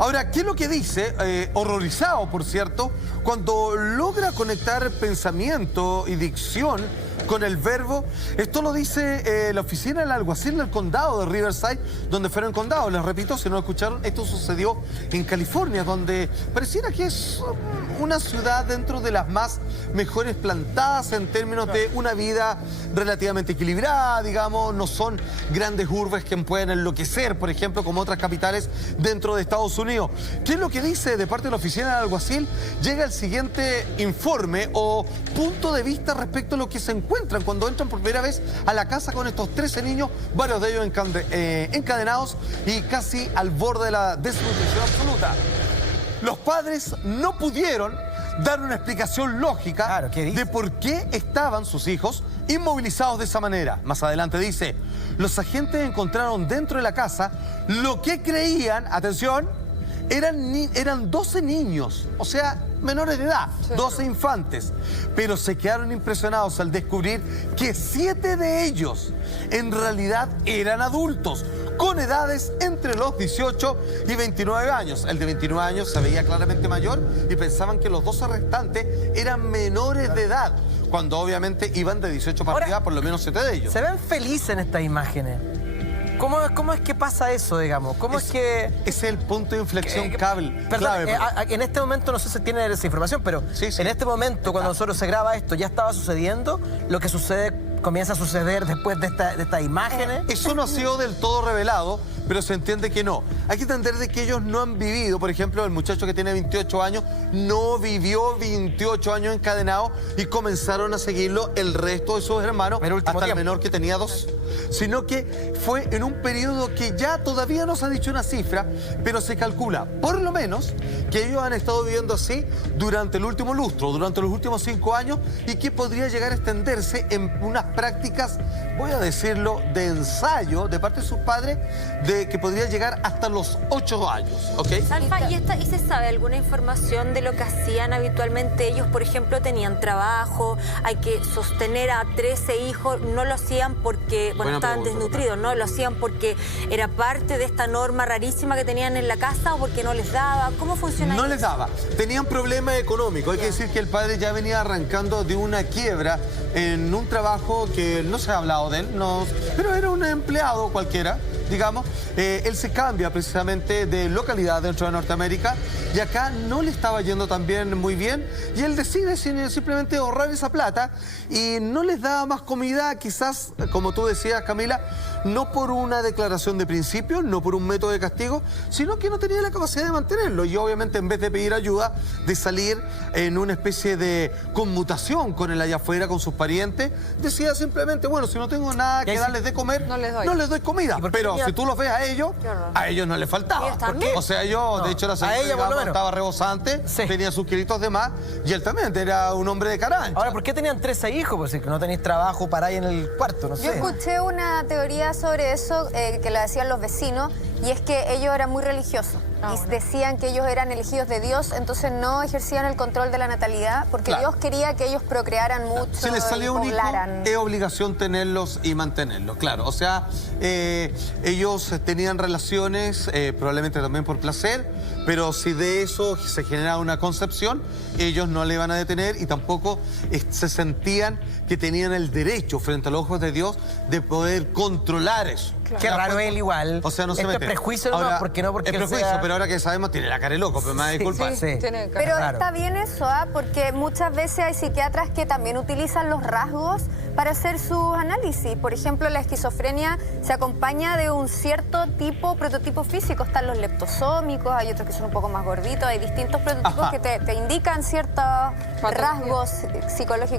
Ahora, ¿qué es lo que dice? Horrorizado, por cierto, cuando logra conectar pensamiento y dicción con el verbo. Esto lo dice la oficina del alguacil del condado de Riverside, donde fueron condados. Les repito, si no lo escucharon, esto sucedió en California, donde pareciera que es una ciudad dentro de las más mejores plantadas en términos de una vida relativamente equilibrada, digamos. No son grandes urbes que pueden enloquecer, por ejemplo, como otras capitales dentro de Estados Unidos. ¿Qué es lo que dice de parte de la oficina del alguacil? Llega el siguiente informe o punto de vista respecto a lo que se encuentran cuando entran por primera vez a la casa con estos 13 niños, varios de ellos encadenados y casi al borde de la desnutrición absoluta. Los padres no pudieron dar una explicación lógica de por qué estaban sus hijos inmovilizados de esa manera. Más adelante dice, los agentes encontraron dentro de la casa lo que creían, atención, eran 12 niños, o sea, menores de edad, 12 infantes, pero se quedaron impresionados al descubrir que 7 de ellos en realidad eran adultos, con edades entre los 18 y 29 años. El de 29 años se veía claramente mayor y pensaban que los 12 restantes eran menores de edad, cuando obviamente iban de 18 para arriba, por lo menos 7 de ellos. Se ven felices en estas imágenes. ¿Cómo es que pasa eso, digamos? ¿Cómo es que...? Ese es el punto de inflexión clave. En este momento, no sé si tiene esa información, pero en este momento, cuando nosotros se graba esto, ¿ya estaba sucediendo lo que comienza a suceder después de estas imágenes? Eso no ha sido del todo revelado, pero se entiende que no. Hay que entender de que ellos no han vivido, por ejemplo, el muchacho que tiene 28 años no vivió 28 años encadenado y comenzaron a seguirlo el resto de sus hermanos, hasta el menor que tenía 2. Sino que fue en un periodo que ya todavía no se ha dicho una cifra, pero se calcula, por lo menos, que ellos han estado viviendo así durante el último lustro, durante los últimos 5 años, y que podría llegar a extenderse en unas prácticas, voy a decirlo, de ensayo de parte de sus padres, de que podría llegar hasta los 8 años, ¿ok? Alfa, ¿y se sabe alguna información de lo que hacían habitualmente ellos? Por ejemplo, tenían trabajo, hay que sostener a 13 hijos, no lo hacían porque, bueno, estaban desnutridos, ¿no? Lo hacían porque era parte de esta norma rarísima que tenían en la casa o porque no les daba. ¿Cómo funciona eso? No les daba. Tenían problemas económicos. Hay que decir que el padre ya venía arrancando de una quiebra en un trabajo que no se ha hablado de él, pero era un empleado cualquiera, digamos. Él se cambia precisamente de localidad dentro de Norteamérica y acá no le estaba yendo también muy bien y él decide simplemente ahorrar esa plata y no les daba más comida, quizás, como tú decías, Camila, no por una declaración de principio, no por un método de castigo, sino que no tenía la capacidad de mantenerlo y obviamente en vez de pedir ayuda, de salir en una especie de conmutación con él allá afuera, con sus parientes, decía simplemente, bueno, si no tengo nada que darles de comer, no les doy comida. Pero si tú los ves a ellos no les faltaba. O sea, de hecho, la señora estaba rebosante, tenía sus kilitos de más y él también era un hombre de carancha. Ahora, ¿por qué tenían 13 hijos? Pues si no tenéis trabajo para ahí en el cuarto, no sé. Yo escuché una teoría sobre eso que lo decían los vecinos y es que ellos eran muy religiosos. Y decían que ellos eran elegidos de Dios, entonces no ejercían el control de la natalidad porque Dios quería que ellos procrearan mucho. Si les salió un hijo, es obligación tenerlos y mantenerlos, claro. O sea, ellos tenían relaciones, probablemente también por placer, pero si de eso se generaba una concepción, ellos no le iban a detener y tampoco se sentían que tenían el derecho frente a los ojos de Dios de poder controlar eso. Qué raro él igual. O sea, no se mete. Es prejuicio, ahora, porque no porque es prejuicio, pero ahora que sabemos tiene la cara de loco, pero me da disculpas. Pero está bien eso, porque muchas veces hay psiquiatras que también utilizan los rasgos para hacer sus análisis. Por ejemplo, la esquizofrenia se acompaña de un cierto prototipo físico. Están los leptosómicos, hay otros que son un poco más gorditos, hay distintos prototipos que te indican ciertos rasgos psicológicos.